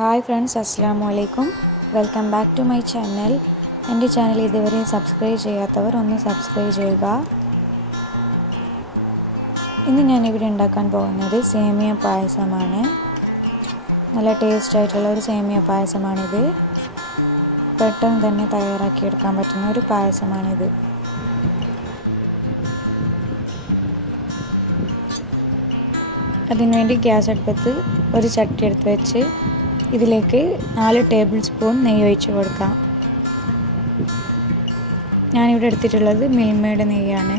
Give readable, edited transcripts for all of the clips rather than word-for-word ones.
Hi friends, അസ്സലാമു അലൈക്കും. Welcome back to my channel. എൻ്റെ ചാനൽ ഇതുവരെ സബ്സ്ക്രൈബ് ചെയ്യാത്തവർ ഒന്ന് സബ്സ്ക്രൈബ് ചെയ്യുക. ഇന്ന് ഞാനിവിടെ ഉണ്ടാക്കാൻ പോകുന്നത് സേമിയ പായസമാണ്. നല്ല ടേസ്റ്റ് ആയിട്ടുള്ള ഒരു സേമിയ പായസമാണിത്. പെട്ടെന്ന് തന്നെ തയ്യാറാക്കിയെടുക്കാൻ പറ്റുന്ന ഒരു പായസമാണിത്. അതിനുവേണ്ടി ഗ്യാസ് അടുപ്പത്ത് ഒരു ചട്ടി എടുത്ത് വെച്ച് ഇതിലേക്ക് 4 ടേബിൾ സ്പൂൺ നെയ്യ് ഒഴിച്ച് കൊടുക്കാം. ഞാനിവിടെ എടുത്തിട്ടുള്ളത് മിൽമയുടെ നെയ്യാണ്.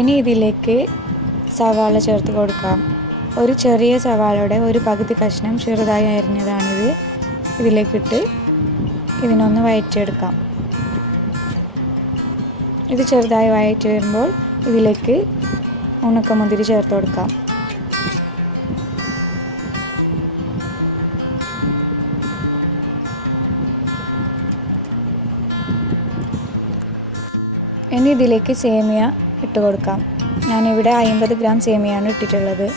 ഇനി ഇതിലേക്ക് സവാള ചേർത്ത് കൊടുക്കാം. ഒരു ചെറിയ സവാളയുടെ ഒരു പകുതി കഷ്ണം ചെറുതായി അരിഞ്ഞതാണിത്. ഇതിലേക്കിട്ട് ഇതിനൊന്ന് വഴറ്റിയെടുക്കാം. ഇത് ചെറുതായി വഴറ്റി വരുമ്പോൾ ഇതിലേക്ക് ഉണക്കമുന്തിരി ചേർത്ത് കൊടുക്കാം. ഇനി ഇതിലേക്ക് സേമിയ ഇട്ട് കൊടുക്കാം. ഞാനിവിടെ 50 ഗ്രാം സേമിയാണ് ഇട്ടിട്ടുള്ളത്.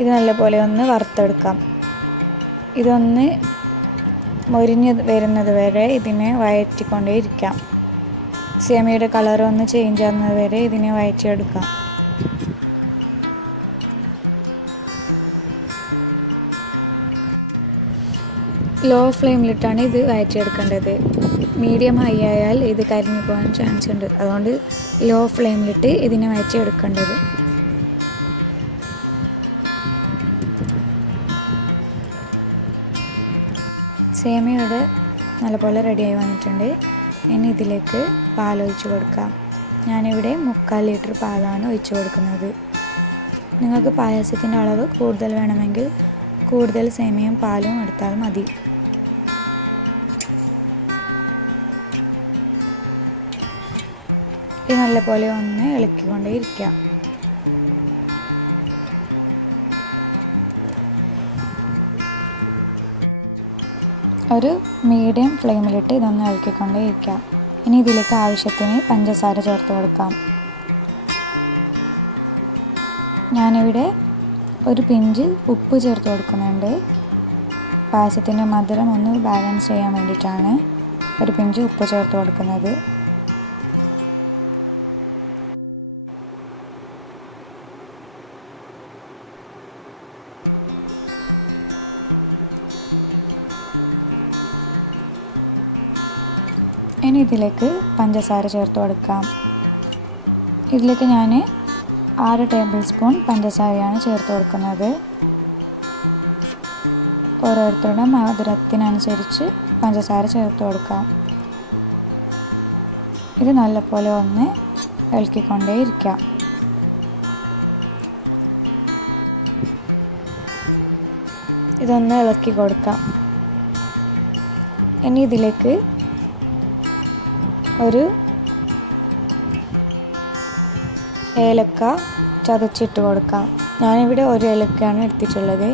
ഇത് നല്ലപോലെ ഒന്ന് വറുത്തെടുക്കാം. ഇതൊന്ന് മൊരിഞ്ഞ് വരുന്നത് വരെ ഇതിനെ വഴറ്റിക്കൊണ്ടേ ഇരിക്കാം. സേമിയയുടെ കളർ ഒന്ന് ചേഞ്ച് ആകുന്നത് വരെ ഇതിനെ വഴറ്റിയെടുക്കാം. ലോ ഫ്ലെയിമിലിട്ടാണ് ഇത് വഴറ്റിയെടുക്കേണ്ടത്. മീഡിയം ഹൈ ആയാൽ ഇത് കരിഞ്ഞു പോകാൻ ചാൻസ് ഉണ്ട്. അതുകൊണ്ട് ലോ ഫ്ലെയിമിലിട്ട് ഇതിനെ വഴറ്റിയെടുക്കേണ്ടത്. സേമിയയുടെ നല്ലപോലെ റെഡിയായി വന്നിട്ടുണ്ട്. ഇനി ഇതിലേക്ക് പാൽ ഒഴിച്ച് കൊടുക്കാം. ഞാനിവിടെ 3/4 ലിറ്റർ പാലാണ് ഒഴിച്ച് കൊടുക്കുന്നത്. നിങ്ങൾക്ക് പായസത്തിൻ്റെ അളവ് കൂടുതൽ വേണമെങ്കിൽ കൂടുതൽ സേമിയയും പാലും എടുത്താൽ മതി. ഇത് നല്ലപോലെ ഒന്ന് ഇളക്കിക്കൊണ്ടേ ഇരിക്കാം. ഒരു മീഡിയം ഫ്ലെയിമിലിട്ട് ഇതൊന്ന് ഇളക്കിക്കൊണ്ടേ ഇരിക്കാം. ഇനി ഇതിലേക്ക് ആവശ്യത്തിന് പഞ്ചസാര ചേർത്ത് കൊടുക്കാം. ഞാനിവിടെ ഒരു പിഞ്ച് ഉപ്പ് ചേർത്ത് കൊടുക്കുന്നുണ്ട്. പായസത്തിൻ്റെ മധുരം ഒന്ന് ബാലൻസ് ചെയ്യാൻ വേണ്ടിയിട്ടാണ് ഒരു പിഞ്ച് ഉപ്പ് ചേർത്ത് കൊടുക്കുന്നത്. ഇനി ഇതിലേക്ക് പഞ്ചസാര ചേർത്ത് കൊടുക്കാം. ഇതിലേക്ക് ഞാൻ 6 ടേബിൾ സ്പൂൺ പഞ്ചസാരയാണ് ചേർത്ത് കൊടുക്കുന്നത്. ഓരോരുത്തരുടെ മധുരത്തിനനുസരിച്ച് പഞ്ചസാര ചേർത്ത് കൊടുക്കാം. ഇത് നല്ലപോലെ ഒന്ന് ഇളക്കിക്കൊണ്ടേ ഇരിക്കാം. ഇതൊന്ന് ഇളക്കി കൊടുക്കാം. ഇനി ഇതിലേക്ക് ഒരു ഏലക്ക ചതച്ചിട്ട് കൊടുക്കാം. ഞാനിവിടെ ഒരു ഏലക്കയാണ് എടുത്തിട്ടുള്ളത്.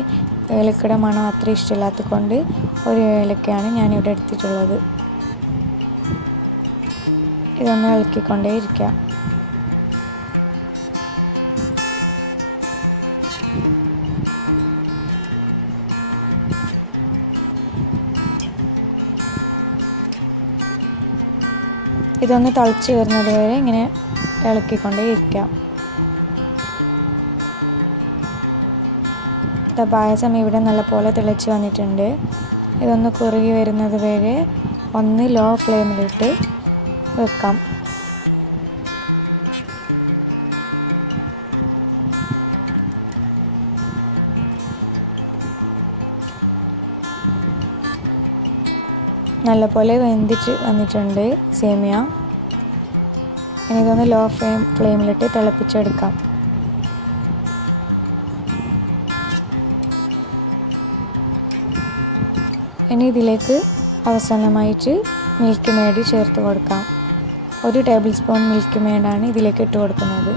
ഏലക്കയുടെ മണം അത്ര ഇഷ്ടമില്ലാത്തത് കൊണ്ട് ഒരു ഏലക്കയാണ് ഞാനിവിടെ എടുത്തിട്ടുള്ളത്. ഇതൊന്ന് ഇളക്കിക്കൊണ്ടേ ഇരിക്കാം. ഇതൊന്ന് തിളച്ച് വരുന്നത് വരെ ഇങ്ങനെ ഇളക്കിക്കൊണ്ടേ ഇരിക്കാം. പായസം ഇവിടെ നല്ലപോലെ തിളച്ച് വന്നിട്ടുണ്ട്. ഇതൊന്ന് കുറുകി വരുന്നത് വരെ ഒന്ന് ലോ ഫ്ലെയിമിലിട്ട് വെക്കാം. നല്ലപോലെ വെന്തിട്ട് വന്നിട്ടുണ്ട് സേമിയ. ഇനി ഇതൊന്ന് ലോ ഫ്ലെയിമിലിട്ട് തിളപ്പിച്ചെടുക്കാം. ഇനി ഇതിലേക്ക് അവസാനമായിട്ട് മിൽക്ക് മെയ്ഡ് ചേർത്ത് കൊടുക്കാം. 1 ടേബിൾ സ്പൂൺ മിൽക്ക് മെയ്ഡാണ് ഇതിലേക്ക് ഇട്ട് കൊടുക്കുന്നത്.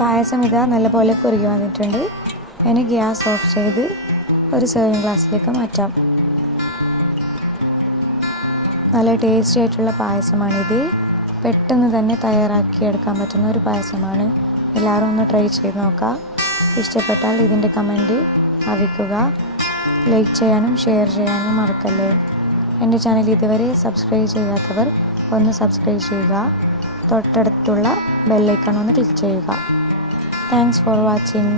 പായസം ഇതാ നല്ലപോലെ കുറുകി വന്നിട്ടുണ്ട്. ഇനി ഗ്യാസ് ഓഫ് ചെയ്ത് ഒരു സെർവിങ് ഗ്ലാസ്സിലേക്ക് മാറ്റാം. നല്ല ടേസ്റ്റി ആയിട്ടുള്ള പായസമാണിത്. പെട്ടെന്ന് തന്നെ തയ്യാറാക്കിയെടുക്കാൻ പറ്റുന്ന ഒരു പായസമാണ്. എല്ലാവരും ഒന്ന് ട്രൈ ചെയ്ത് നോക്കാം. ഇഷ്ടപ്പെട്ടാൽ ഇതിൻ്റെ കമൻറ്റ് അറിയിക്കുക. ലൈക്ക് ചെയ്യാനും ഷെയർ ചെയ്യാനും മറക്കല്ലേ. എൻ്റെ ചാനൽ ഇതുവരെ സബ്സ്ക്രൈബ് ചെയ്യാത്തവർ ഒന്ന് സബ്സ്ക്രൈബ് ചെയ്യുക. തൊട്ടടുത്തുള്ള ബെല്ലൈക്കൺ ഒന്ന് ക്ലിക്ക് ചെയ്യുക. Thanks for watching.